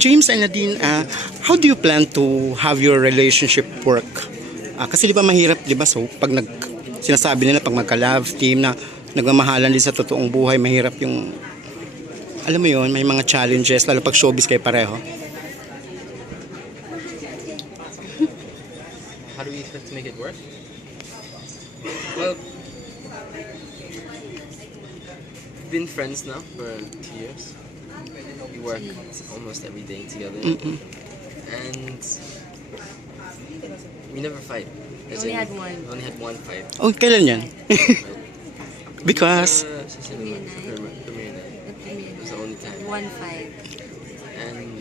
James and Nadine, how do you plan to have your relationship work? Kasi di ba mahirap, di ba? So, pag sinasabi nila pag magka-love team na nagmamahalan din sa totoong buhay, mahirap yung, alam mo yun, may mga challenges, lalo pag showbiz kayo pareho. How do we expect to make it work? Well, we've been friends now for 2 years. We work almost every day together. And we never fight. We only had one. We only had one fight. Oh, kailan yan? Because... Premiere night. It was the only time. 1-5. And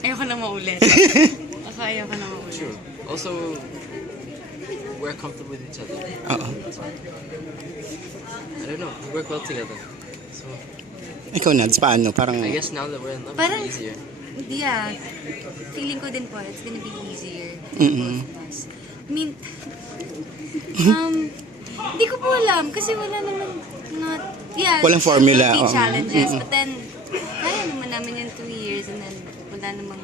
Ayoko na maulit. Ayoko na maulit. true. Also, we're comfortable with each other. Oo. I don't know. We work well together. So Ikaw, Nads, paano? Parang... I guess now that we're in love, Parang- it's easier. Yeah. Feeling ko din po, it's gonna be easier for Mm-mm. both of us. I mean, hindi ko po alam kasi wala naman Walang formula, there will be oo. challenges, but then kaya naman namin yung 2 years and then wala namang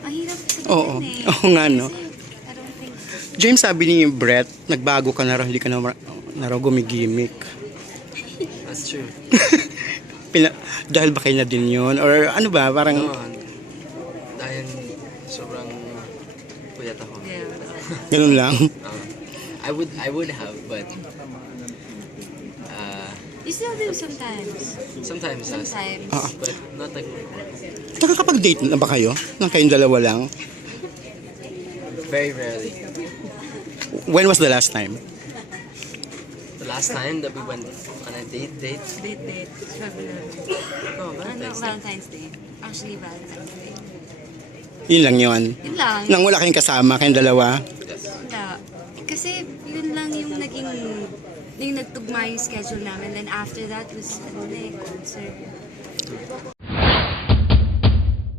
mahirap sagutin Oo. eh. Oo nga, no? Kasi I don't think James, sabi ni Brett, nagbago ka na raw, hindi ka na raw gumigimik. That's true. Dahil ba kayo na din yun? Or ano ba, parang... No, dahil sobrang puyat ako. yeah. Ganun lang. I would have, but You still do sometimes. sometimes, Sometimes. but not like Nakakapag-date na ba kayo? Nang kayong dalawa lang? very rarely. When was the last time? The last time that we went on a date. Date. February. Oh, Valentine's Day. Actually, Valentine's Day. Yun lang yun. Yun lang. Nang wala kayong kasama, kayong dalawa. Wala. Kasi yun lang yung nagtugma yung schedule namin. Then after that was concert.